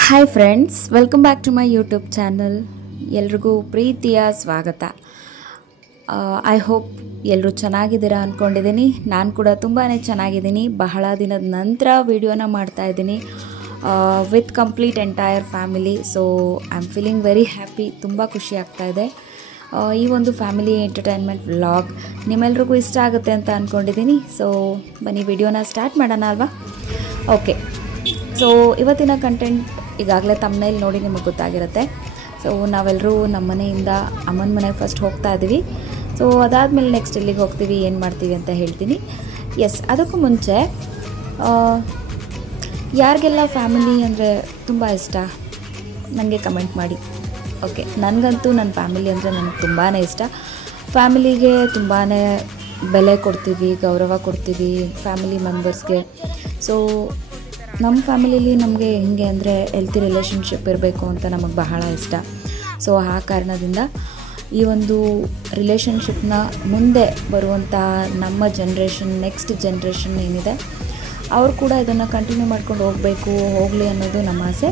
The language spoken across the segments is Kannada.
Hi friends, welcome back to my YouTube channel. ಎಲ್ರಿಗೂ ಪ್ರೀತಿಯ ಸ್ವಾಗತ. ಐ ಹೋಪ್ ಎಲ್ಲರೂ ಚೆನ್ನಾಗಿದ್ದೀರಾ ಅಂದ್ಕೊಂಡಿದ್ದೀನಿ. ನಾನು ಕೂಡ ತುಂಬಾ ಚೆನ್ನಾಗಿದ್ದೀನಿ. ಬಹಳ ದಿನದ ನಂತರ ವಿಡಿಯೋನ ಮಾಡ್ತಾಯಿದ್ದೀನಿ with complete entire family. So I am feeling very happy. ತುಂಬ ಖುಷಿ ಆಗ್ತಾಯಿದೆ. ಈ ಒಂದು ಫ್ಯಾಮಿಲಿ ಎಂಟರ್ಟೈನ್ಮೆಂಟ್ ವ್ಲಾಗ್ ನಿಮ್ಮೆಲ್ರಿಗೂ ಇಷ್ಟ ಆಗುತ್ತೆ ಅಂತ ಅಂದ್ಕೊಂಡಿದ್ದೀನಿ. ಸೊ ಬನ್ನಿ ವಿಡಿಯೋನ ಸ್ಟಾರ್ಟ್ ಮಾಡೋಣ ಅಲ್ವಾ? ಓಕೆ, ಸೊ ಇವತ್ತಿನ ಕಂಟೆಂಟ್ ಈಗಾಗಲೇ ತಮ್ಮನೇಲಿ ನೋಡಿ ನಿಮಗೆ ಗೊತ್ತಾಗಿರುತ್ತೆ. ಸೊ ನಾವೆಲ್ಲರೂ ನಮ್ಮ ಮನೆಯಿಂದ ಅಮ್ಮನ ಮನೆಗೆ ಫಸ್ಟ್ ಹೋಗ್ತಾ ಇದ್ದೀವಿ. ಸೊ ಅದಾದಮೇಲೆ ನೆಕ್ಸ್ಟ್ ಎಲ್ಲಿಗೆ ಹೋಗ್ತೀವಿ, ಏನು ಮಾಡ್ತೀವಿ ಅಂತ ಹೇಳ್ತೀನಿ. ಎಸ್, ಅದಕ್ಕೂ ಮುಂಚೆ ಯಾರಿಗೆಲ್ಲ ಫ್ಯಾಮಿಲಿ ಅಂದರೆ ತುಂಬ ಇಷ್ಟ ನನಗೆ ಕಮೆಂಟ್ ಮಾಡಿ. ಓಕೆ, ನನಗಂತೂ ನನ್ನ ಫ್ಯಾಮಿಲಿ ಅಂದರೆ ನನಗೆ ತುಂಬಾ ಇಷ್ಟ. ಫ್ಯಾಮಿಲಿಗೆ ತುಂಬಾ ಬೆಲೆ ಕೊಡ್ತೀವಿ, ಗೌರವ ಕೊಡ್ತೀವಿ ಫ್ಯಾಮಿಲಿ ಮೆಂಬರ್ಸ್ಗೆ. ಸೊ ನಮ್ಮ ಫ್ಯಾಮಿಲೀಲಿ ನಮಗೆ ಹೇಗೆ ಅಂದರೆ ಹೆಲ್ತಿ ರಿಲೇಷನ್ಶಿಪ್ ಇರಬೇಕು ಅಂತ ನಮಗೆ ಬಹಳ ಇಷ್ಟ. ಸೊ ಆ ಕಾರಣದಿಂದ ಈ ಒಂದು ರಿಲೇಷನ್ಶಿಪ್ನ ಮುಂದೆ ಬರುವಂಥ ನಮ್ಮ ಜನ್ರೇಷನ್, ನೆಕ್ಸ್ಟ್ ಜನ್ರೇಷನ್ ಏನಿದೆ ಅವರು ಕೂಡ ಇದನ್ನು ಕಂಟಿನ್ಯೂ ಮಾಡ್ಕೊಂಡು ಹೋಗಲಿ ಅನ್ನೋದು ನಮ್ಮ ಆಸೆ.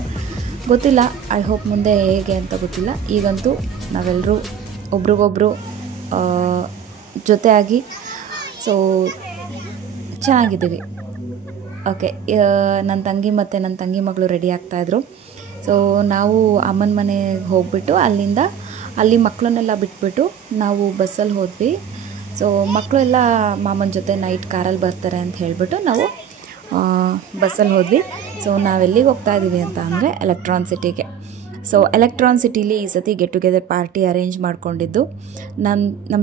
ಗೊತ್ತಿಲ್ಲ, ಐ ಹೋಪ್ ಮುಂದೆ ಹೇಗೆ ಅಂತ ಗೊತ್ತಿಲ್ಲ. ಈಗಂತೂ ನಾವೆಲ್ಲರೂ ಒಬ್ರಿಗೊಬ್ಬರು ಜೊತೆಯಾಗಿ ಸೊ ಚೆನ್ನಾಗಿದ್ದೀವಿ. ಓಕೆ, ನನ್ನ ತಂಗಿ ಮತ್ತು ನನ್ನ ತಂಗಿ ಮಗಳು ರೆಡಿ ಆಗ್ತಾಯಿದ್ರು. ಸೊ ನಾವು ಅಮ್ಮನ ಮನೆಗೆ ಹೋಗ್ಬಿಟ್ಟು ಅಲ್ಲಿ ಮಕ್ಕಳನ್ನೆಲ್ಲ ಬಿಟ್ಬಿಟ್ಟು ನಾವು ಬಸ್ಸಲ್ಲಿ ಹೋದ್ವಿ. ಸೊ ಮಕ್ಕಳು ಎಲ್ಲ ಮಾಮನ ಜೊತೆ ನೈಟ್ ಕಾರಲ್ಲಿ ಬರ್ತಾರೆ ಅಂತ ಹೇಳಿಬಿಟ್ಟು ನಾವು ಬಸ್ಸಲ್ಲಿ ಹೋದ್ವಿ. ಸೊ ನಾವೆಲ್ಲಿಗೆ ಹೋಗ್ತಾ ಇದ್ದೀವಿ ಅಂತ ಅಂದರೆ ಎಲೆಕ್ಟ್ರಾನ್ ಸಿಟಿಗೆ. ಸೊ ಎಲೆಕ್ಟ್ರಾನ್ ಸಿಟಿಲಿ ಈ ಸತಿ ಗೆಟ್ ಟುಗೆದರ್ ಪಾರ್ಟಿ ಅರೇಂಜ್ ಮಾಡ್ಕೊಂಡಿದ್ದು ನಮ್ಮ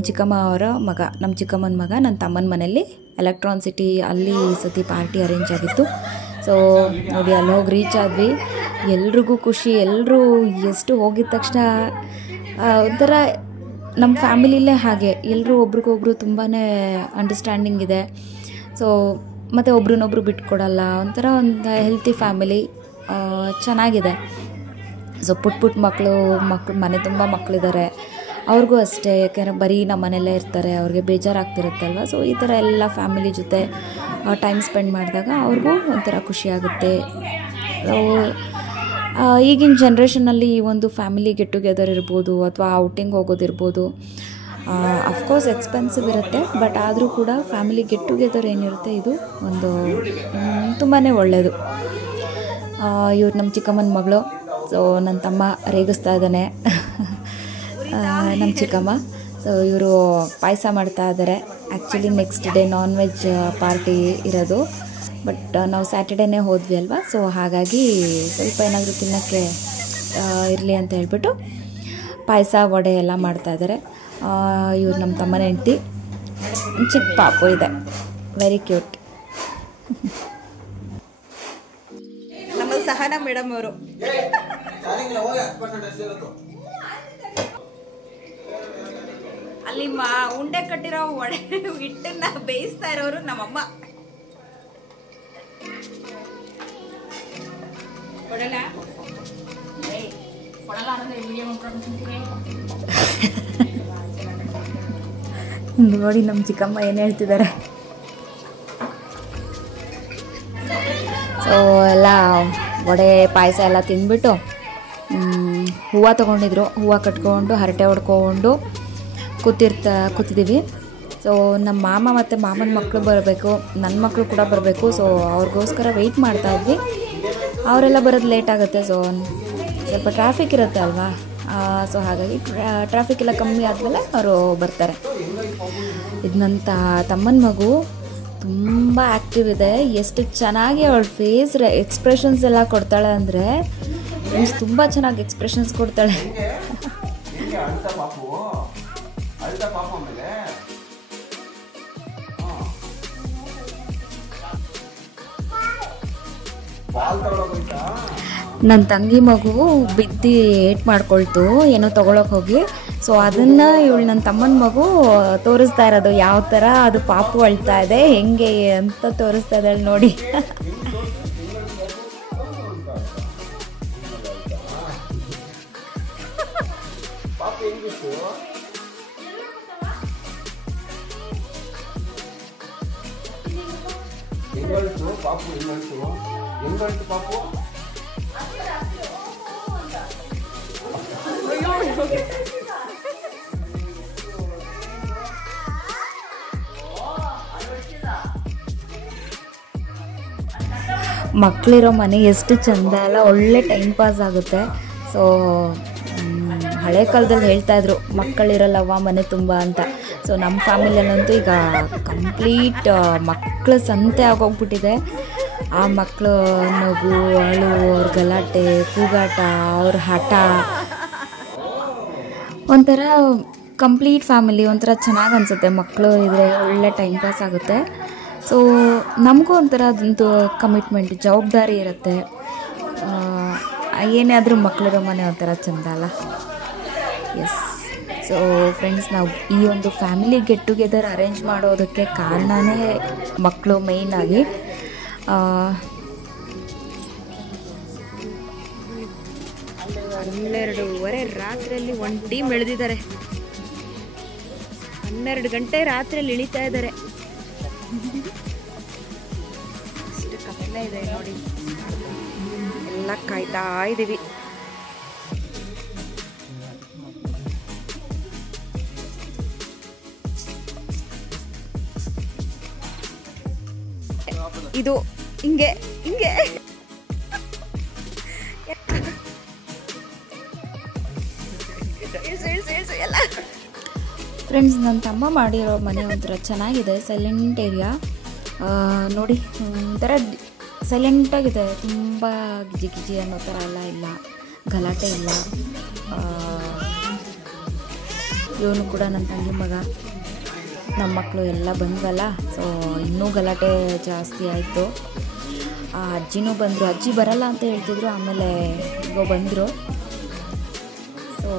ಚಿಕ್ಕಮ್ಮನ ಮಗ ನನ್ನ ತಮ್ಮನ ಮನೇಲಿ ಎಲೆಕ್ಟ್ರಾನ್ ಸಿಟಿ ಅಲ್ಲಿ ಈ ಸತಿ ಪಾರ್ಟಿ ಅರೇಂಜ್ ಆಗಿತ್ತು. ಸೊ ನೋಡಿ, ಅಲ್ಲಿ ಹೋಗಿ ರೀಚ್ ಆದ್ವಿ. ಎಲ್ರಿಗೂ ಖುಷಿ. ಎಲ್ಲರೂ ಎಷ್ಟು ಹೋಗಿದ ತಕ್ಷಣ ಒಂಥರ ನಮ್ಮ ಫ್ಯಾಮಿಲಿಲೇ ಹಾಗೆ ಎಲ್ಲರೂ ಒಬ್ರಿಗೊಬ್ರು ತುಂಬಾ ಅಂಡರ್ಸ್ಟ್ಯಾಂಡಿಂಗ್ ಇದೆ. ಸೊ ಮತ್ತು ಒಬ್ರನ್ನೊಬ್ರು ಬಿಟ್ಕೊಡಲ್ಲ. ಒಂಥರ ಒಂದು ಹೆಲ್ತಿ ಫ್ಯಾಮಿಲಿ, ಚೆನ್ನಾಗಿದೆ. ಸೊ ಪುಟ್ಟ ಮಕ್ಕಳು ಮನೆ ತುಂಬ ಮಕ್ಕಳಿದ್ದಾರೆ. ಅವ್ರಿಗೂ ಅಷ್ಟೇ, ಯಾಕೆಂದರೆ ಬರೀ ನಮ್ಮ ಮನೆಯಲ್ಲೇ ಇರ್ತಾರೆ, ಅವ್ರಿಗೆ ಬೇಜಾರಾಗ್ತಿರುತ್ತಲ್ವ. ಸೊ ಈ ಥರ ಎಲ್ಲ ಫ್ಯಾಮಿಲಿ ಜೊತೆ ಟೈಮ್ ಸ್ಪೆಂಡ್ ಮಾಡಿದಾಗ ಅವ್ರಿಗೂ ಒಂಥರ ಖುಷಿಯಾಗುತ್ತೆ. ಈಗಿನ ಜನ್ರೇಷನಲ್ಲಿ ಈ ಒಂದು ಫ್ಯಾಮಿಲಿ ಗೆಟ್ ಟುಗೆದರ್ ಇರ್ಬೋದು ಅಥವಾ ಔಟಿಂಗ್ ಹೋಗೋದಿರ್ಬೋದು, ಅಫ್ಕೋರ್ಸ್ ಎಕ್ಸ್ಪೆನ್ಸಿವ್ ಇರುತ್ತೆ. ಬಟ್ ಆದರೂ ಕೂಡ ಫ್ಯಾಮಿಲಿ ಗೆಟ್ ಟುಗೆದರ್ ಏನಿರುತ್ತೆ ಇದು ಒಂದು ತುಂಬಾ ಒಳ್ಳೆಯದು. ಇವ್ರು ನಮ್ಮ ಚಿಕ್ಕಮ್ಮನ ಮಗಳು. ಸೊ ನನ್ನ ತಮ್ಮ ರೇಗಿಸ್ತಾ ಇದ್ದಾನೆ, ನಮ್ಮ ಚಿಕ್ಕಮ್ಮ. ಸೊ ಇವರು ಪಾಯಸ ಮಾಡ್ತಾ ಇದ್ದಾರೆ. Actually next day non veg party ಇರೋದು, ಬಟ್ ನಾವು ಸ್ಯಾಟರ್ಡೇನೇ ಹೋದ್ವಿ ಅಲ್ವಾ. ಸೊ ಹಾಗಾಗಿ ಸ್ವಲ್ಪ ಏನಾದರೂ ತಿನ್ನೋಕ್ಕೆ ಇರಲಿ ಅಂತ ಹೇಳ್ಬಿಟ್ಟು ಪಾಯಸ, ವಡೆ ಎಲ್ಲ ಮಾಡ್ತಾಯಿದ್ದಾರೆ. ಇವ್ರು ನಮ್ಮ ತಮ್ಮನ ಹೆಂಡ್ತಿ, ಚಿಕ್ಕ ಪಾಪು ಇದೆ, ವೆರಿ ಕ್ಯೂಟ್. ನಮ್ಮ ಸಹನಾ ಮೇಡಮ್ ಅವರು ಅಲ್ಲಿ ಉಂಡೆ ಕಟ್ಟಿರೋ ವಡೆ ಹಿಟ್ಟನ್ನ ಬೇಯಿಸ್ತಾ ಇರೋರು ನಮ್ಮಮ್ಮ. ನೋಡಿ ನಮ್ಮ ಚಿಕ್ಕಮ್ಮ ಏನು ಹೇಳ್ತಿದ್ದಾರೆ. ಸೊ ಎಲ್ಲ ವಡೆ ಪಾಯಸ ಎಲ್ಲ ತಿಂದ್ಬಿಟ್ಟು ಹೂವು ತೊಗೊಂಡಿದ್ರು. ಹೂವು ಕಟ್ಕೊಂಡು ಹರಟೆ ಹೊಡ್ಕೊಂಡು ಕೂತಿದ್ದೀವಿ. ಸೊ ನಮ್ಮ ಮಾಮ ಮತ್ತು ಮಾಮನ ಮಕ್ಕಳು ಬರಬೇಕು, ನನ್ನ ಮಕ್ಕಳು ಕೂಡ ಬರಬೇಕು. ಸೊ ಅವ್ರಿಗೋಸ್ಕರ ವೆಯ್ಟ್ ಮಾಡ್ತಾಯಿದ್ವಿ. ಅವರೆಲ್ಲ ಬರೋದು ಲೇಟ್ ಆಗುತ್ತೆ. ಸೊ ಸ್ವಲ್ಪ ಟ್ರಾಫಿಕ್ ಇರುತ್ತೆ ಅಲ್ವಾ. ಸೊ ಹಾಗಾಗಿ ಟ್ರಾಫಿಕ್ ಎಲ್ಲ ಕಮ್ಮಿ ಆದಮೇಲೆ ಅವರು ಬರ್ತಾರೆ. ಇದು ನನ್ನ ತಮ್ಮನ ಮಗು ತುಂಬ ಆ್ಯಕ್ಟಿವ್ ಇದೆ. ಎಷ್ಟು ಚೆನ್ನಾಗಿ ಅವಳ ಫೇಸ್ ಎಕ್ಸ್ಪ್ರೆಷನ್ಸ್ ಎಲ್ಲ ಕೊಡ್ತಾಳೆ ಅಂದರೆ ತುಂಬ ಚೆನ್ನಾಗಿ ಎಕ್ಸ್ಪ್ರೆಷನ್ಸ್ ಕೊಡ್ತಾಳೆ. ನನ್ನ ತಂಗಿ ಮಗು ಬಿದ್ದು ಏಟ್ ಮಾಡ್ಕೊಳ್ತು ಏನೋ ತೊಗೊಳಕ್ಕೆ ಹೋಗಿ. ಸೊ ಅದನ್ನು ಇವಳು ನನ್ನ ತಮ್ಮನ ಮಗು ತೋರಿಸ್ತಾ ಇರೋದು, ಯಾವ ಥರ ಅದು ಪಾಪು ಅಳ್ತಾ ಇದೆ ಹೆಂಗೆ ಅಂತ ತೋರಿಸ್ತಾ ಇದ್ದಾಳೆ ನೋಡಿ. ಪಾಪು ಮಕ್ಕಳಿರೋ ಮನೆ ಎಷ್ಟು ಚೆಂದ ಅಲ್ಲ, ಒಳ್ಳೆ ಟೈಮ್ ಪಾಸ್ ಆಗುತ್ತೆ. ಸೊ ಹಳೆ ಕಾಲದಲ್ಲಿ ಹೇಳ್ತಾಯಿದ್ರು ಮಕ್ಕಳಿರಲ್ಲವ್ವ ಮನೆ ತುಂಬ ಅಂತ. ಸೊ ನಮ್ಮ ಫ್ಯಾಮಿಲಿಯಲ್ಲಂತೂ ಈಗ ಕಂಪ್ಲೀಟ್ ಮಕ್ಕಳ ಸಂತೆ ಆಗೋಗ್ಬಿಟ್ಟಿದೆ. ಆ ಮಕ್ಕಳು ನಗು, ಅಳು, ಅವ್ರ ಗಲಾಟೆ, ಕೂಗಾಟ, ಅವ್ರ ಹಠ, ಒಂಥರ ಕಂಪ್ಲೀಟ್ ಫ್ಯಾಮಿಲಿ ಒಂಥರ ಚೆನ್ನಾಗಿ ಅನಿಸುತ್ತೆ. ಮಕ್ಕಳು ಇದ್ದರೆ ಒಳ್ಳೆ ಟೈಮ್ ಪಾಸ್ ಆಗುತ್ತೆ. ಸೊ ನಮಗೂ ಒಂಥರ ಅದೊಂದು ಕಮಿಟ್ಮೆಂಟ್, ಜವಾಬ್ದಾರಿ ಇರುತ್ತೆ. ಏನೇ ಆದರೂ ಮಕ್ಕಳಿರೋ ಮನೆ ಒಂಥರ ಚೆಂದ ಅಲ್ಲ. ಎಸ್. ಸೊ ಫ್ರೆಂಡ್ಸ್, ನಾವು ಈ ಒಂದು ಫ್ಯಾಮಿಲಿ ಗೆಟ್ ಟುಗೆದರ್ ಅರೇಂಜ್ ಮಾಡೋದಕ್ಕೆ ಕಾರಣನೇ ಮಕ್ಕಳು ಮೇಯ್ನಾಗಿ. 12:30 ರಾತ್ರಿಯಲ್ಲಿ ಒಂದು ಟೀಮ್ ಎಳೆದಿದ್ದಾರೆ. 12 ಗಂಟೆ ರಾತ್ರಿಯಲ್ಲಿ ಇಳಿತಾ ಇದ್ದಾರೆ. ಎಷ್ಟು ಕತ್ಲೆ ಇದೆ ನೋಡಿ, ಎಲ್ಲ ಕಾಯ್ತಾ ಇದ್ದೀವಿ. ಇದು ಹಿಂಗೆ ಹಿಂಗೆ ಫ್ರೆಂಡ್ಸ್, ನನ್ನ ತಮ್ಮ ಮಾಡಿರೋ ಮನೆ ಒಂಥರ ಚೆನ್ನಾಗಿದೆ. ಸೈಲೆಂಟ್ ಏರಿಯಾ ನೋಡಿ, ಒಂಥರ ಸೈಲೆಂಟಾಗಿದೆ. ತುಂಬ ಗಿಜಿ ಗಿಜಿ ಅನ್ನೋ ಥರ ಎಲ್ಲ ಇಲ್ಲ, ಗಲಾಟೆ ಇಲ್ಲ. ಇವನು ಕೂಡ ನನ್ನ ತಂಗಿ ಮಗ, ನಮ್ಮ ಮಕ್ಕಳು ಎಲ್ಲ ಬಂದ್ವಲ್ಲ, ಸೊ ಇನ್ನೂ ಗಲಾಟೆ ಜಾಸ್ತಿ ಆಯಿತು. ಅಜ್ಜಿನೂ ಬಂದರು. ಅಜ್ಜಿ ಬರಲ್ಲ ಅಂತ ಹೇಳ್ತಿದ್ರು, ಆಮೇಲೆ ಈಗ ಬಂದರು. ಸೊ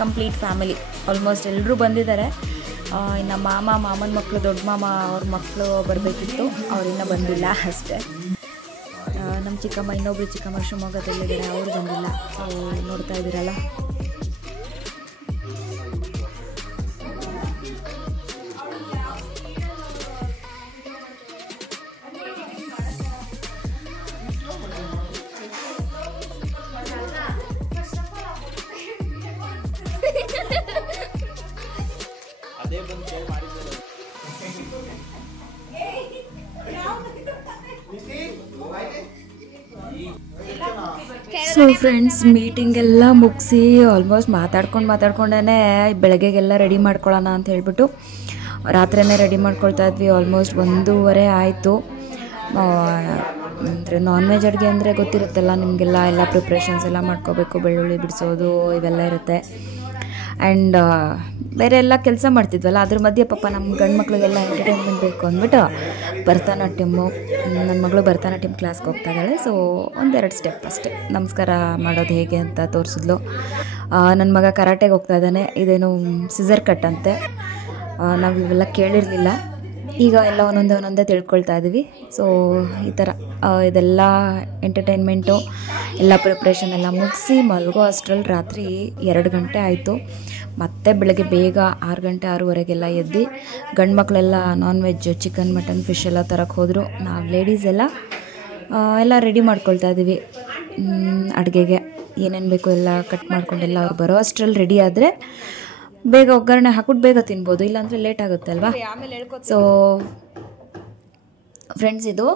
ಕಂಪ್ಲೀಟ್ ಫ್ಯಾಮಿಲಿ ಆಲ್ಮೋಸ್ಟ್ ಎಲ್ಲರೂ ಬಂದಿದ್ದಾರೆ. ಇನ್ನು ಮಾಮನ ಮಕ್ಕಳು, ದೊಡ್ಡ ಮಾಮ ಅವ್ರ ಮಕ್ಕಳು ಬರಬೇಕಿತ್ತು, ಅವರಿನ್ನೂ ಬಂದಿಲ್ಲ ಅಷ್ಟೇ. ನಮ್ಮ ಚಿಕ್ಕಮ್ಮ, ಇನ್ನೊಬ್ರು ಚಿಕ್ಕಮ್ಮ ಶಿವಮೊಗ್ಗದಲ್ಲಿದ್ದಾರೆ, ಅವರು ಬಂದಿಲ್ಲ. ಸೊ ನೋಡ್ತಾ ಇದ್ದೀರಲ್ಲ. ಸೊ ಫ್ರೆಂಡ್ಸ್, ಮೀಟಿಂಗ್ ಎಲ್ಲ ಮುಗಿಸಿ ಆಲ್ಮೋಸ್ಟ್ ಮಾತಾಡ್ಕೊಂಡೇ ಬೆಳಗ್ಗೆಗೆಲ್ಲ ರೆಡಿ ಮಾಡ್ಕೊಳ್ಳೋಣ ಅಂತ ಹೇಳ್ಬಿಟ್ಟು ರಾತ್ರಿಯೇ ರೆಡಿ ಮಾಡ್ಕೊಳ್ತಾ ಇದ್ವಿ. ಆಲ್ಮೋಸ್ಟ್ 1:30 ಆಯಿತು. ಅಂದರೆ ನಾನ್ ವೆಜ್ ಅಡುಗೆ ಅಂದರೆ ಗೊತ್ತಿರುತ್ತಲ್ಲ ನಿಮಗೆಲ್ಲ, ಎಲ್ಲ ಪ್ರಿಪ್ರೇಷನ್ಸ್ ಎಲ್ಲ ಮಾಡ್ಕೋಬೇಕು, ಬೆಳ್ಳುಳ್ಳಿ ಬಿಡಿಸೋದು ಇವೆಲ್ಲ ಇರುತ್ತೆ. ಆ್ಯಂಡ್ ಬೇರೆ ಎಲ್ಲ ಕೆಲಸ ಮಾಡ್ತಿದ್ವಲ್ಲ, ಅದ್ರ ಮಧ್ಯೆ ಪಾಪ ನಮ್ಮ ಗಂಡು ಮಕ್ಳಿಗೆಲ್ಲ ಎಂಟರ್ಟೈನ್ಮೆಂಟ್ ಬೇಕು ಅಂದ್ಬಿಟ್ಟು ಭರತನಾಟ್ಯಮ್ಮು, ನನ್ನ ಮಗಳು ಭರತನಾಟ್ಯಂ ಕ್ಲಾಸ್ಗೆ ಹೋಗ್ತಾ ಇದ್ದಾಳೆ. ಸೊ 1-2 ಸ್ಟೆಪ್ ಅಷ್ಟೇ, ನಮಸ್ಕಾರ ಮಾಡೋದು ಹೇಗೆ ಅಂತ ತೋರಿಸಿದ್ಲು. ನನ್ನ ಮಗ ಕರಾಟೆಗೆ ಹೋಗ್ತಾ ಇದ್ದಾನೆ. ಇದೇನು ಸಿಸರ್ ಕಟ್ ಅಂತೆ, ನಾವು ಇವೆಲ್ಲ ಕೇಳಿರಲಿಲ್ಲ. ಈಗ ಎಲ್ಲ ಒಂದೊಂದೇ ತಿಳ್ಕೊಳ್ತಾ ಇದ್ದೀವಿ. ಸೊ ಈ ಥರ ಇದೆಲ್ಲ ಎಂಟರ್ಟೈನ್ಮೆಂಟು ಎಲ್ಲ ಪ್ರಿಪ್ರೇಷನ್ ಎಲ್ಲ ಮುಗಿಸಿ ಮಲಗೋ ಅಷ್ಟರಲ್ಲಿ ರಾತ್ರಿ 2 ಗಂಟೆ ಆಯಿತು. ಮತ್ತೆ ಬೆಳಗ್ಗೆ ಬೇಗ 6 ಗಂಟೆ 6:30 ಎದ್ದು ಗಂಡು ಮಕ್ಕಳೆಲ್ಲ non veg, chicken, mutton, fish ಎಲ್ಲ ತರಕ್ಕೆ ಹೋದರು. ನಾವು ಲೇಡೀಸ್ ಎಲ್ಲ ರೆಡಿ ಮಾಡ್ಕೊಳ್ತಾ ಇದ್ದೀವಿ. ಅಡುಗೆಗೆ ಏನೇನು ಬೇಕು ಎಲ್ಲ ಕಟ್ ಮಾಡ್ಕೊಂಡೆಲ್ಲ ಅವ್ರು ಬರೋ ಅಷ್ಟರಲ್ಲಿ ರೆಡಿ ಆದರೆ ಬೇಗ ಒಗ್ಗರಣೆ ಹಾಕ್ಬಿಟ್ಟು ಬೇಗ ತಿನ್ಬೋದು, ಇಲ್ಲಾಂದರೆ ಲೇಟ್ ಆಗುತ್ತೆ ಅಲ್ವಾ. ಸೊ ಫ್ರೆಂಡ್ಸ್, ಇದು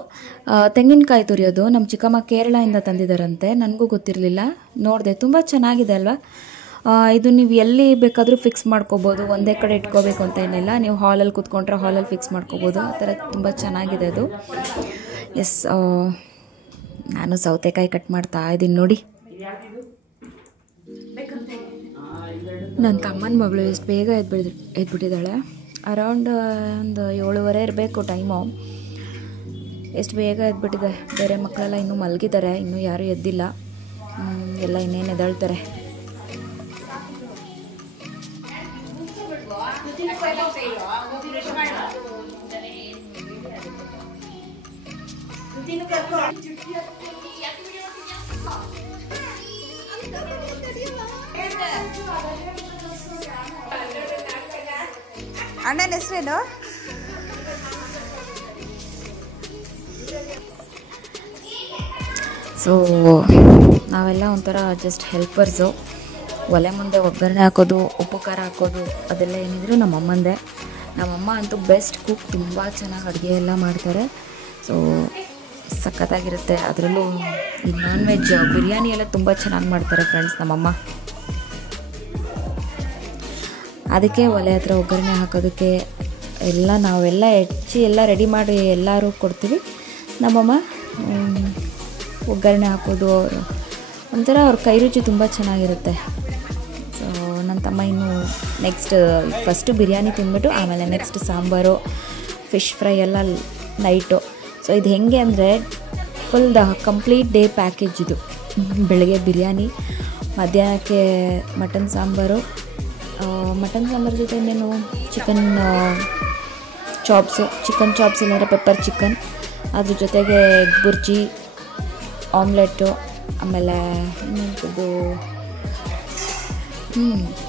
ತೆಂಗಿನಕಾಯಿ ತುರಿಯೋದು ನಮ್ಮ ಚಿಕ್ಕಮ್ಮ ಕೇರಳದಿಂದ ತಂದಿದ್ದಾರಂತೆ. ನನಗೂ ಗೊತ್ತಿರಲಿಲ್ಲ, ನೋಡಿದೆ. ತುಂಬ ಚೆನ್ನಾಗಿದೆ ಅಲ್ವಾ. ಇದು ನೀವು ಎಲ್ಲಿ ಬೇಕಾದರೂ ಫಿಕ್ಸ್ ಮಾಡ್ಕೋಬೋದು, ಒಂದೇ ಕಡೆ ಇಟ್ಕೋಬೇಕು ಅಂತ ಏನಿಲ್ಲ. ನೀವು ಹಾಲಲ್ಲಿ ಕೂತ್ಕೊಂಡ್ರೆ ಹಾಲಲ್ಲಿ ಫಿಕ್ಸ್ ಮಾಡ್ಕೋಬೋದು. ಆ ಥರ ತುಂಬ ಚೆನ್ನಾಗಿದೆ ಅದು. ಎಸ್, ನಾನು ಸೌತೆಕಾಯಿ ಕಟ್ ಮಾಡ್ತಾ ಇದ್ದೀನಿ ನೋಡಿ. ನನ್ನ ತಮ್ಮನ ಮಗಳು ಎಷ್ಟು ಬೇಗ ಎದ್ಬಿಟ್ಟಿದ್ದಾಳೆ. ಅರೌಂಡ್ ಒಂದು 7:30 ಇರಬೇಕು ಟೈಮು. ಎಷ್ಟು ಬೇಗ ಎದ್ಬಿಟ್ಟಿದೆ. ಬೇರೆ ಮಕ್ಕಳೆಲ್ಲ ಇನ್ನೂ ಮಲಗಿದ್ದಾರೆ, ಇನ್ನೂ ಯಾರೂ ಎದ್ದಿಲ್ಲ. ಎಲ್ಲ ಇನ್ನೇನು ಎದ್ದೇಳ್ತಾರೆ. ಅಣ್ಣನ ಹೆಸರೇನು? ಸೊ ನಾವೆಲ್ಲ ಒಂಥರ ಜಸ್ಟ್ ಹೆಲ್ಪರ್ಸು. ಒಲೆ ಮುಂದೆ ಒಗ್ಗರಣೆ ಹಾಕೋದು, ಉಪ್ಪು ಖಾರ ಹಾಕೋದು, ಅದೆಲ್ಲ ಏನಿದ್ರು ನಮ್ಮಮ್ಮಂದೆ. ನಮ್ಮಮ್ಮ ಅಂತೂ ಬೆಸ್ಟ್ ಕುಕ್, ತುಂಬ ಚೆನ್ನಾಗಿ ಅಡುಗೆ ಎಲ್ಲ ಮಾಡ್ತಾರೆ. ಸೊ ಸಖತ್ತಾಗಿರುತ್ತೆ. ಅದರಲ್ಲೂ ಈ ನಾನ್ ವೆಜ್ ಬಿರಿಯಾನಿ ಎಲ್ಲ ತುಂಬ ಚೆನ್ನಾಗಿ ಮಾಡ್ತಾರೆ ಫ್ರೆಂಡ್ಸ್ ನಮ್ಮಮ್ಮ. ಅದಕ್ಕೆ ಒಲೆ ಹತ್ರ ಒಗ್ಗರಣೆ ಹಾಕೋದಕ್ಕೆ ಎಲ್ಲ ನಾವೆಲ್ಲ ಹೆಚ್ಚಿ ಎಲ್ಲ ರೆಡಿ ಮಾಡಿ ಎಲ್ಲರೂ ಕೊಡ್ತೀವಿ. ನಮ್ಮಮ್ಮ ಒಗ್ಗರಣೆ ಹಾಕೋದು ಒಂಥರ ಅವ್ರ ಕೈ ರುಚಿ ತುಂಬ ಚೆನ್ನಾಗಿರುತ್ತೆ. ಸೊ ನನ್ನ ತಮ್ಮ ಇನ್ನು ನೆಕ್ಸ್ಟ್ ಫಸ್ಟು ಬಿರಿಯಾನಿ ತಿಂದ್ಬಿಟ್ಟು ಆಮೇಲೆ ನೆಕ್ಸ್ಟ್ ಸಾಂಬಾರು, ಫಿಶ್ ಫ್ರೈ ಎಲ್ಲ ನೈಟು. ಸೊ ಇದು ಹೆಂಗೆ ಅಂದರೆ ಫುಲ್ ಕಂಪ್ಲೀಟ್ ಡೇ ಪ್ಯಾಕೇಜ್ ಇದು. ಬೆಳಗ್ಗೆ ಬಿರಿಯಾನಿ, ಮಧ್ಯಾಹ್ನಕ್ಕೆ ಮಟನ್ ಸಾಂಬಾರು ಜೊತೆ ಇನ್ನೇನು ಚಿಕನ್ ಚಾಪ್ಸ್ ಇಲ್ಲಾಂದರೆ ಪೆಪ್ಪರ್ ಚಿಕನ್, ಅದ್ರ ಜೊತೆಗೆ ಎಗ್ ಬುರ್ಜಿ, ಆಮ್ಲೆಟ್ಟು, ಆಮೇಲೆ ಇನ್ನೊಂದು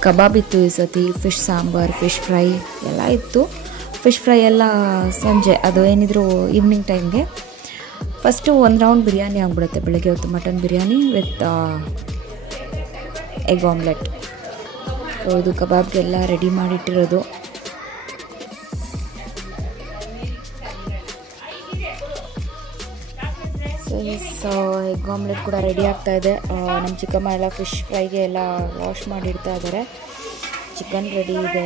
ಕಬಾಬ್ ಇತ್ತು ಈ ಸತಿ, ಫಿಶ್ ಸಾಂಬಾರು, ಫಿಶ್ ಫ್ರೈ ಎಲ್ಲ ಇತ್ತು. ಫಿಶ್ ಫ್ರೈ ಎಲ್ಲ ಸಂಜೆ, ಅದು ಏನಿದ್ರು ಈವ್ನಿಂಗ್ ಟೈಮ್ಗೆ. ಫಸ್ಟು ಒಂದು ರೌಂಡ್ ಬಿರಿಯಾನಿ ಆಗಿಬಿಡುತ್ತೆ ಬೆಳಗ್ಗೆ ಹೊತ್ತು, mutton biryani with egg omelette. ಇದು ಕಬಾಬ್ಗೆಲ್ಲ ರೆಡಿ ಮಾಡಿಟ್ಟಿರೋದು. ಸೊ ಎಗ್ ಆಮ್ಲೆಟ್ ಕೂಡ ರೆಡಿ ಆಗ್ತಾಯಿದೆ. ನಮ್ಮ ಚಿಕ್ಕಮ್ಮ ಎಲ್ಲ ಫಿಶ್ ಫ್ರೈಗೆ ಎಲ್ಲ ವಾಶ್ ಮಾಡಿಡ್ತಾ ಇದ್ದಾರೆ. ಚಿಕನ್ ರೆಡಿ ಇದೆ,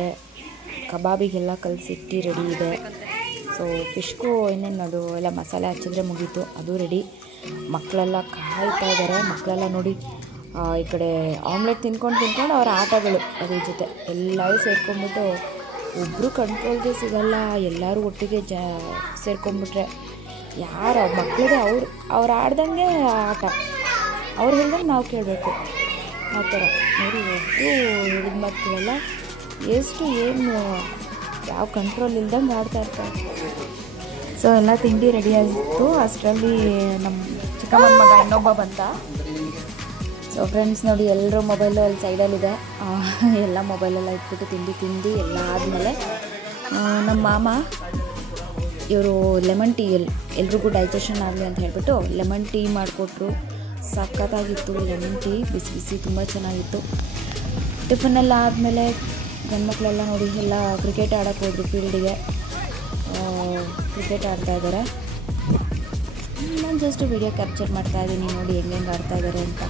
ಕಬಾಬಿಗೆಲ್ಲ ಕಲಸಿಟ್ಟು ರೆಡಿ ಇದೆ. ಸೊ ಫಿಶ್ಗೂ ಇನ್ನೇನು ಅದು ಎಲ್ಲ ಮಸಾಲೆ ಹಚ್ಚಿದ್ರೆ ಮುಗೀತು, ಅದು ರೆಡಿ. ಮಕ್ಕಳೆಲ್ಲ ಕಾಯ್ತಾ ಇದ್ದಾರೆ. ಮಕ್ಕಳೆಲ್ಲ ನೋಡಿ ಈ ಕಡೆ ಆಮ್ಲೆಟ್ ತಿನ್ಕೊಂಡು ಅವ್ರ ಆಟಗಳು ಅದ್ರ ಜೊತೆ ಎಲ್ಲರೂ ಸೇರ್ಕೊಂಡ್ಬಿಟ್ಟು ಒಬ್ಬರು ಕಂಟ್ರೋಲ್ಗೆ ಸಿಗಲ್ಲ. ಎಲ್ಲರೂ ಒಟ್ಟಿಗೆ ಸೇರ್ಕೊಂಡ್ಬಿಟ್ರೆ ಯಾರು ಮಕ್ಕಳಿಗೆ ಅವ್ರು ಆಡ್ದಂಗೆ ಆಟ, ಅವ್ರು ಹೇಳ್ದಂಗೆ ನಾವು ಕೇಳಬೇಕು ಆ ಥರ. ನೋಡಿ ಒಬ್ಬರು ಹೇಳಿದ ಮಕ್ಕಳೆಲ್ಲ ಎಷ್ಟು ಏನು ಯಾವ ಕಂಟ್ರೋಲ್ ಇಲ್ದಂಗೆ ಆಡ್ತಾ ಇರ್ತಾರೆ. ಸೊ ಎಲ್ಲ ತಿಂಡಿ ರೆಡಿ ಆಗಿತ್ತು. ಅಷ್ಟರಲ್ಲಿ ನಮ್ಮ ಚಿಕ್ಕಮ್ಮನ ಮಗ ಇನ್ನೊಬ್ಬ ಬಂದ. ಸೊ ಫ್ರೆಂಡ್ಸ್ ನೋಡಿ, ಎಲ್ಲರೂ ಮೊಬೈಲು ಅಲ್ಲಿ ಸೈಡಲ್ಲಿದೆ. ಎಲ್ಲ ಮೊಬೈಲೆಲ್ಲ ಇಟ್ಬಿಟ್ಟು ತಿಂಡಿ ಎಲ್ಲ ಆದಮೇಲೆ ನಮ್ಮ ಮಾಮ ಇವರು ಲೆಮನ್ ಟೀ ಎಲ್ರಿಗೂ ಡೈಜೆಷನ್ ಆಗಲಿ ಅಂತ ಹೇಳಿಬಿಟ್ಟು ಲೆಮನ್ ಟೀ ಮಾಡಿಕೊಟ್ರು. ಸಖತ್ತಾಗಿತ್ತು ಲೆಮನ್ ಟೀ, ಬಿಸಿ ಬಿಸಿ ತುಂಬ ಚೆನ್ನಾಗಿತ್ತು. ಟಿಫನೆಲ್ಲ ಆದಮೇಲೆ ಗಂಡ್ಮಕ್ಳೆಲ್ಲ ನೋಡಿ ಎಲ್ಲ ಕ್ರಿಕೆಟ್ ಆಡೋಕ್ಕೆ ಹೋದ್ರು ಫೀಲ್ಡಿಗೆ. ಕ್ರಿಕೆಟ್ ಆಡ್ತಾ ಇದ್ದಾರೆ. ನಾನು ಜಸ್ಟ್ ವಿಡಿಯೋ ಕ್ಯಾಪ್ಚರ್ ಮಾಡ್ತಾ ಇದ್ದೀನಿ, ನೋಡಿ ಹೆಂಗೆ ಆಡ್ತಾ ಇದ್ದಾರೆ ಅಂತ.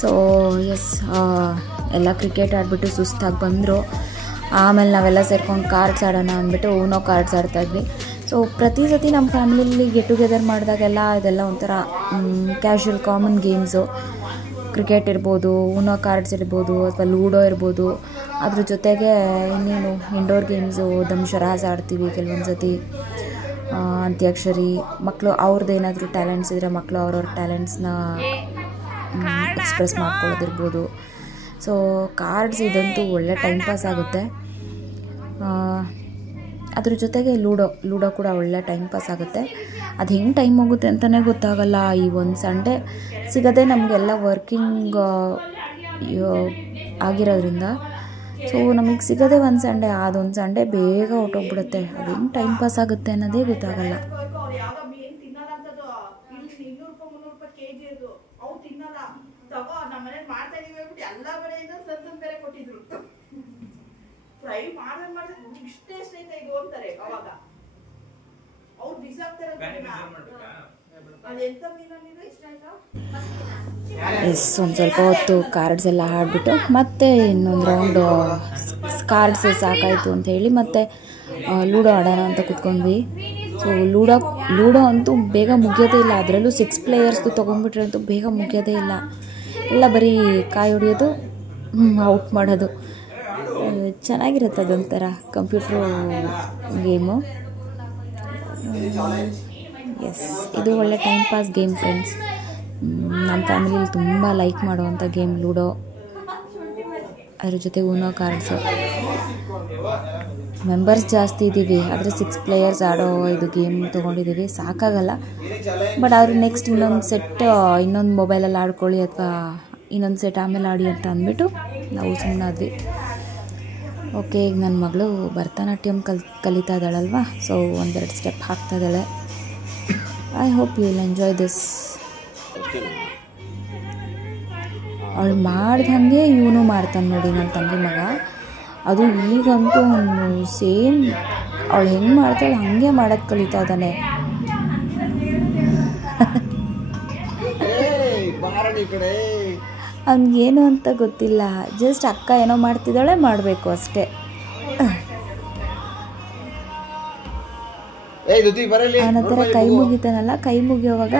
ಸೊ ಎಸ್, ಎಲ್ಲ ಕ್ರಿಕೆಟ್ ಆಡಿಬಿಟ್ಟು ಸುಸ್ತಾಗಿ ಬಂದರು. ಆಮೇಲೆ ನಾವೆಲ್ಲ ಸೇರ್ಕೊಂಡು ಕಾರ್ಡ್ಸ್ ಆಡೋಣ ಅಂದ್ಬಿಟ್ಟು ಊನೋ ಕಾರ್ಡ್ಸ್ ಆಡ್ತಾಯಿದ್ವಿ. ಸೊ ಪ್ರತಿ ಸತಿ ನಮ್ಮ ಫ್ಯಾಮಿಲಿಯಲ್ಲಿ ಗೆಟ್ ಟುಗೆದರ್ ಮಾಡಿದಾಗೆಲ್ಲ ಇದೆಲ್ಲ ಒಂಥರ ಕ್ಯಾಶುವಲ್ ಕಾಮನ್ ಗೇಮ್ಸು. ಕ್ರಿಕೆಟ್ ಇರ್ಬೋದು, ಊನೋ ಕಾರ್ಡ್ಸ್ ಇರ್ಬೋದು, ಅಥವಾ ಲೂಡೋ ಇರ್ಬೋದು. ಅದ್ರ ಜೊತೆಗೆ ಇನ್ನೇನು ಇಂಡೋರ್ ಗೇಮ್ಸು, ದಮ್ಶರಾಜ್ ಆಡ್ತೀವಿ ಕೆಲವೊಂದು ಸತಿ, ಅಂತ್ಯಾಕ್ಷರಿ. ಮಕ್ಕಳು ಅವ್ರದ್ದು ಏನಾದರೂ ಟ್ಯಾಲೆಂಟ್ಸ್ ಇದ್ದರೆ ಮಕ್ಕಳು ಅವ್ರವ್ರ ಟ್ಯಾಲೆಂಟ್ಸ್ನ ಎಕ್ಸ್ಪ್ರೆಸ್ ಮಾಡ್ಕೊಳ್ಳೋದಿರ್ಬೋದು. ಸೊ ಕಾರ್ಡ್ಸ್ ಇದಂತೂ ಒಳ್ಳೆ ಟೈಮ್ ಪಾಸ್ ಆಗುತ್ತೆ. ಅದ್ರ ಜೊತೆಗೆ ಲೂಡೋ ಕೂಡ ಒಳ್ಳೆ ಟೈಮ್ ಪಾಸ್ ಆಗುತ್ತೆ. ಅದು ಹೆಂಗೆ ಟೈಮ್ ಹೋಗುತ್ತೆ ಅಂತಲೇ ಗೊತ್ತಾಗಲ್ಲ. ಈ ಒಂದು ಸಂಡೇ ಸಿಗೋದೇ ನಮಗೆಲ್ಲ ವರ್ಕಿಂಗ್ ಆಗಿರೋದ್ರಿಂದ. ಸೊ ನಮಗೆ ಸಿಗೋದೇ ಒಂದು ಸಂಡೇ, ಅದೊಂದು ಸಂಡೇ ಬೇಗ ಹೊಟ್ಟೋಗ್ಬಿಡುತ್ತೆ. ಅದು ಹೆಂಗೆ ಟೈಮ್ ಪಾಸ್ ಆಗುತ್ತೆ ಅನ್ನೋದೇ ಗೊತ್ತಾಗಲ್ಲ. ಎಸ್, ಒಂದು ಸ್ವಲ್ಪ ಹೊತ್ತು ಕಾರ್ಡ್ಸ್ ಎಲ್ಲ ಆಡಿಬಿಟ್ಟು ಮತ್ತೆ ಇನ್ನೊಂದು ರೌಂಡು ಕಾರ್ಡ್ಸ್ ಸಾಕಾಯಿತು ಅಂತ ಹೇಳಿ ಮತ್ತೆ ಲೂಡೋ ಆಡೋಣ ಅಂತ ಕೂತ್ಕೊಂಡ್ವಿ. ಸೊ ಲೂಡೋ ಅಂತೂ ಬೇಗ ಮುಗಿಯೋದೇ ಇಲ್ಲ. ಅದರಲ್ಲೂ 6 ಪ್ಲೇಯರ್ಸ್ದು ತೊಗೊಂಡ್ಬಿಟ್ರೆ ಅಂತೂ ಬೇಗ ಮುಗಿಯೋದೇ ಇಲ್ಲ. ಎಲ್ಲ ಬರೀ ಕಾಯಿ ಹೊಡಿಯೋದು, ಔಟ್ ಮಾಡೋದು. ಚೆನ್ನಾಗಿರುತ್ತೆ ಅದೊಂಥರ ಕಂಪ್ಯೂಟ್ರು ಗೇಮು. ಎಸ್, ಇದು ಒಳ್ಳೆ ಟೈಮ್ ಪಾಸ್ ಗೇಮ್ ಫ್ರೆಂಡ್ಸ್. ನಮ್ಮ ಫ್ಯಾಮಿಲಿಯಲ್ಲಿ ತುಂಬ ಲೈಕ್ ಮಾಡುವಂಥ ಗೇಮ್ ಲೂಡೋ, ಅದ್ರ ಜೊತೆ ಊನೋ ಕಾರ್ಡ್ಸು. ಮೆಂಬರ್ಸ್ ಜಾಸ್ತಿ ಇದ್ದೀವಿ, ಆದರೆ 6 ಪ್ಲೇಯರ್ಸ್ ಆಡೋ ಇದು ಗೇಮ್ ತೊಗೊಂಡಿದ್ದೀವಿ, ಸಾಕಾಗಲ್ಲ. ಬಟ್ ಆದರೆ ನೆಕ್ಸ್ಟ್ ಇನ್ನೊಂದು ಸೆಟ್ ಇನ್ನೊಂದು ಮೊಬೈಲಲ್ಲಿ ಆಡ್ಕೊಳ್ಳಿ ಅಥವಾ ಇನ್ನೊಂದು ಸೆಟ್ ಆಮೇಲೆ ಆಡಿ ಅಂತ ಅಂದ್ಬಿಟ್ಟು ನಾವು ಸುಮ್ಮನಾದ್ವಿ. ಓಕೆ, ಈಗ ನನ್ನ ಮಗಳು ಭರತನಾಟ್ಯಂ ಕಲಿತಾ ಇದ್ದಾಳಲ್ವ, ಸೊ ಒಂದೆರಡು ಸ್ಟೆಪ್ ಹಾಕ್ತಾ ಇದ್ದಾಳೆ. I hope you will enjoy this. ಅವಳು ಮಾಡ್ದಂಗೆ ಇವನು ಮಾಡ್ತಾನೆ ನೋಡಿ ನನ್ನ ತಂಗಿ ಮಗ. ಅದು ಈಗಂತೂ ಸೇಮ್ ಅವಳು ಹೆಂಗೆ ಮಾಡ್ತಾಳೆ ಹಾಗೆ ಮಾಡೋಕ್ಕೆ ಕಲಿತಾ ಇದ್ದಾನೆ. ಅವ್ನಿಗೇನು ಅಂತ ಗೊತ್ತಿಲ್ಲ, ಜಸ್ಟ್ ಅಕ್ಕ ಏನೋ ಮಾಡ್ತಿದ್ದಾಳೆ ಮಾಡಬೇಕು ಅಷ್ಟೇ. ಅವನ ಹತ್ರ ಕೈ ಮುಗಿತಾನಲ್ಲ, ಕೈ ಮುಗಿಯೋವಾಗ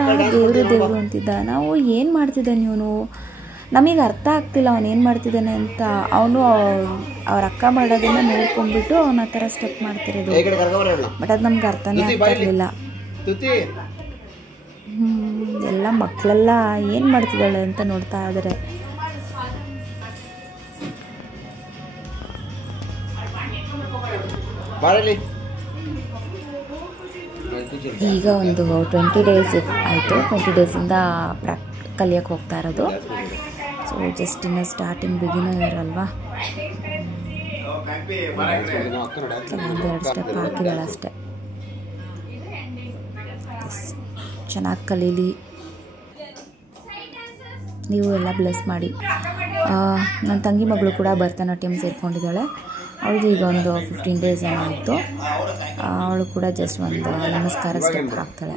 ದೇವರು ಅಂತಿದ್ದ. ನಾವು ಏನು ಮಾಡ್ತಿದ್ದಾನೆ ಇವನು, ನಮಗೆ ಅರ್ಥ ಆಗ್ತಿಲ್ಲ ಅವನು ಏನು ಮಾಡ್ತಿದ್ದಾನೆ ಅಂತ. ಅವನು ಅವ್ರ ಅಕ್ಕ ಮಾಡೋದನ್ನ ನೋಡ್ಕೊಂಡ್ಬಿಟ್ಟು ಅವನ ಆ ಥರ ಸ್ಟೆಪ್ ಮಾಡ್ತಿರೋದು. ಬಟ್ ಅದು ನಮ್ಗೆ ಅರ್ಥನೇ ಆಗ್ತಾ ಇರಲಿಲ್ಲ. ಎಲ್ಲ ಮಕ್ಕಳೆಲ್ಲ ಏನು ಮಾಡ್ತಿದ್ದಾಳೆ ಅಂತ ನೋಡ್ತಾ ಇದ್ದಾರೆ. ಈಗ ಒಂದು 20 ಡೇಸ್ ಆಯಿತು. 20 ಡೇಸಿಂದ ಕಲಿಯೋಕ್ಕೆ ಹೋಗ್ತಾ ಇರೋದು. ಸೊ ಜಸ್ಟ್ ಇನ್ನು ಸ್ಟಾರ್ಟಿಂಗ್ ಬಿಗಿನರ್ ಅಲ್ವಾ, ಒಂದೆರಡು ಸ್ಟೆಪ್ ಹಾಕಿದಾಳೆ ಅಷ್ಟೆ. ಚೆನ್ನಾಗಿ ಕಲೀಲಿ, ನೀವು ಎಲ್ಲ ಬ್ಲೆಸ್ ಮಾಡಿ. ನನ್ನ ತಂಗಿ ಮಗಳು ಕೂಡ ಭರತನಾಟ್ಯಂ ಸೇರ್ಕೊಂಡಿದ್ದಾಳೆ. ಅವಳಿಗೆ ಈಗ ಒಂದು 15 ಡೇಸ್ ಏನೋ ಆಯಿತು. ಅವಳು ಕೂಡ ಜಸ್ಟ್ ಒಂದು ನಮಸ್ಕಾರ ಸ್ಟೆಪ್ ಹಾಕ್ತಾಳೆ.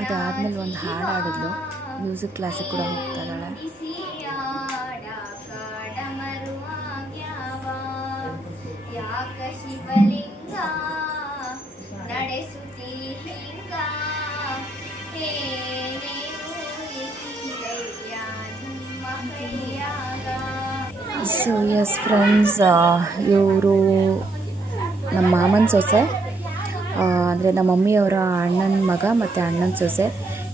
ಅದಾದ್ಮೇಲೆ ಒಂದು ಹಾಡು ಆಡಿದ್ಲು. ಮ್ಯೂಸಿಕ್ ಕ್ಲಾಸಿಗೆ ಕೂಡ ಹೋಗ್ತಾ ಇದ್ದಾಳೆ. ಸೊ ಎಸ್ ಫ್ರೆಂಡ್ಸ್, ಇವರು ನಮ್ಮ ಮಾಮನ ಸೊಸೆ, ಅಂದರೆ ನಮ್ಮ ಮಮ್ಮಿಯವರ ಅಣ್ಣನ ಮಗ ಮತ್ತು ಅಣ್ಣನ ಸೊಸೆ.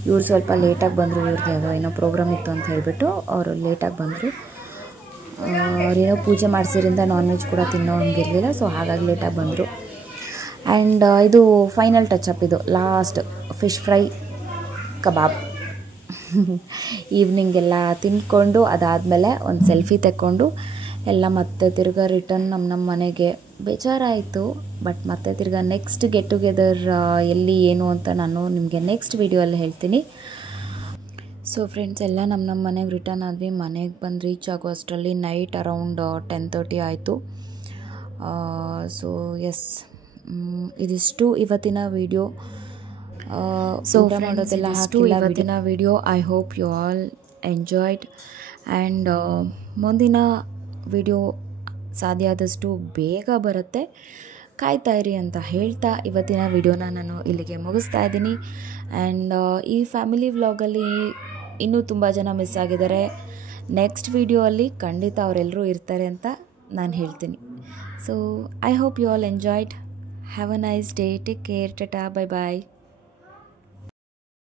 ಇವ್ರು ಸ್ವಲ್ಪ ಲೇಟಾಗಿ ಬಂದರು. ಇವ್ರದ್ದು ಏನೋ ಪ್ರೋಗ್ರಾಮ್ ಇತ್ತು ಅಂತ ಹೇಳಿಬಿಟ್ಟು ಅವರು ಲೇಟಾಗಿ ಬಂದರು. ಅವರೇನೋ ಪೂಜೆ ಮಾಡಿಸಿದ್ರಿಂದ ನಾನ್ ವೆಜ್ ಕೂಡ ತಿನ್ನೋ ಹಂಗಿರಲಿಲ್ಲ, ಸೊ ಹಾಗಾಗಿ ಲೇಟಾಗಿ ಬಂದರು. ಆ್ಯಂಡ್ ಇದು ಫೈನಲ್ ಟಚಪ್, ಇದು ಲಾಸ್ಟ್ ಫಿಶ್ ಫ್ರೈ ಕಬಾಬ್. ಈವ್ನಿಂಗ್ ಎಲ್ಲ ತಿಂದ್ಕೊಂಡು ಅದಾದಮೇಲೆ ಒಂದು ಸೆಲ್ಫಿ ತೆಕ್ಕೊಂಡು ಎಲ್ಲ ಮತ್ತೆ ತಿರ್ಗಾ ರಿಟರ್ನ್ ನಮ್ಮ ಮನೆಗೆ. ಬೇಜಾರಾಯಿತು, ಬಟ್ ಮತ್ತೆ ತಿರ್ಗಾ ನೆಕ್ಸ್ಟ್ ಗೆಟ್ ಟುಗೆದರ್ ಎಲ್ಲಿ ಏನು ಅಂತ ನಾನು ನಿಮಗೆ ನೆಕ್ಸ್ಟ್ ವೀಡಿಯೋಲ್ಲಿ ಹೇಳ್ತೀನಿ. ಸೊ ಫ್ರೆಂಡ್ಸ್, ಎಲ್ಲ ನಮ್ಮ ಮನೆಗೆ ರಿಟರ್ನ್ ಆದ್ವಿ. ಮನೆಗೆ ಬಂದು ರೀಚ್ ಆಗೋ ಅಷ್ಟರಲ್ಲಿ ನೈಟ್ ಅರೌಂಡ್ 10:30 ಆಯಿತು. ಸೊ ಎಸ್, ಇದಿಷ್ಟು ಇವತ್ತಿನ ವಿಡಿಯೋ. ಸೊ ಮಾಡೋದೆಲ್ಲ ಹಾಕಿಲ್ಲ ಇವತ್ತಿನ video. I hope you all enjoyed. And ಮುಂದಿನ ವಿಡಿಯೋ ಸಾಧ್ಯ ಆದಷ್ಟು ಬೇಗ ಬರುತ್ತೆ, ಕಾಯ್ತಾ ಇರಿ ಅಂತ ಹೇಳ್ತಾ ಇವತ್ತಿನ ವಿಡಿಯೋನ ನಾನು ಇಲ್ಲಿಗೆ ಮುಗಿಸ್ತಾ ಇದ್ದೀನಿ. ಆ್ಯಂಡ್ ಈ ಫ್ಯಾಮಿಲಿ ವ್ಲಾಗಲ್ಲಿ ಇನ್ನೂ ತುಂಬ ಜನ ಮಿಸ್ ಆಗಿದ್ದಾರೆ. ನೆಕ್ಸ್ಟ್ ವಿಡಿಯೋ ಅಲ್ಲಿ ಖಂಡಿತ ಅವರೆಲ್ಲರೂ ಇರ್ತಾರೆ ಅಂತ ನಾನು ಹೇಳ್ತೀನಿ. So I hope you all enjoyed. Have a nice day. Take care. Tata. Bye bye.